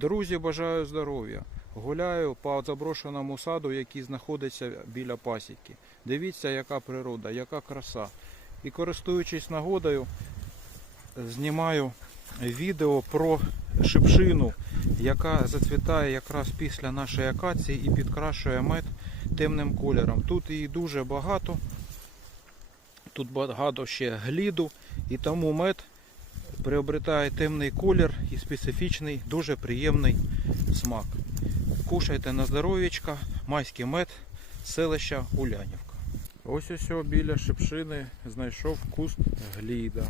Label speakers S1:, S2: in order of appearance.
S1: Друзі, бажаю здоров'я. Гуляю по заброшеному саду, який знаходиться біля пасіки. Дивіться, яка природа, яка краса. І користуючись нагодою, знімаю відео про шипшину, яка зацвітає якраз після нашої акації і підкрашує мед темним кольором. Тут її дуже багато. Тут багато ще гліду, і тому мед приобретає темний колір і специфічний, дуже приємний смак. Кушайте на здоров'ячка, майський мед, селища Улянівка. Ось ось біля шипшини знайшов куст гліда.